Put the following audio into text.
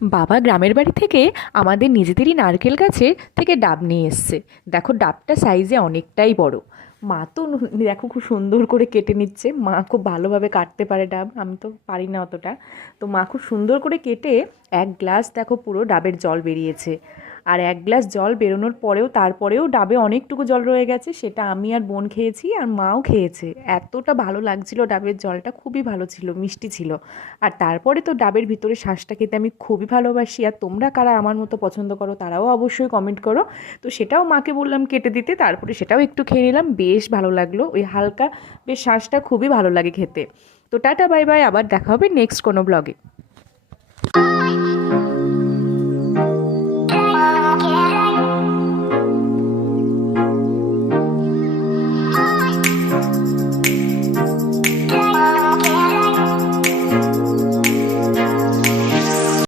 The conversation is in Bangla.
বাবা গ্রামের বাড়ি থেকে আমাদের নিজেদেরই নারকেল গাছে থেকে ডাব নিয়ে এসছে। দেখো ডাবটা সাইজে অনেকটাই বড়। মা তো দেখো খুব সুন্দর করে কেটে নিচ্ছে। মা খুব ভালোভাবে কাটতে পারে ডাব, আমি তো পারি না অতটা। তো মা খুব সুন্দর করে কেটে এক গ্লাস দেখো পুরো ডাবের জল বেরিয়েছে। আর এক গ্লাস জল বেরোনোর পরেও তারপরেও ডাবে অনেকটুকু জল রয়ে গেছে, সেটা আমি আর বোন খেয়েছি আর মাও খেয়েছে। এতটা ভালো লাগছিল, ডাবের জলটা খুবই ভালো ছিল, মিষ্টি ছিল। আর তারপরে তো ডাবের ভিতরে শাঁসটা খেতে আমি খুবই ভালোবাসি। আর তোমরা কারা আমার মতো পছন্দ করো তারাও অবশ্যই কমেন্ট করো। তো সেটাও মাকে বললাম কেটে দিতে, তারপরে সেটাও একটু খেয়ে নিলাম, বেশ ভালো লাগলো। ওই হালকা বেশ শাঁসটা খুবই ভালো লাগে খেতে। তো টাটা বাই বাই, আবার দেখা হবে নেক্সট কোনো ব্লগে।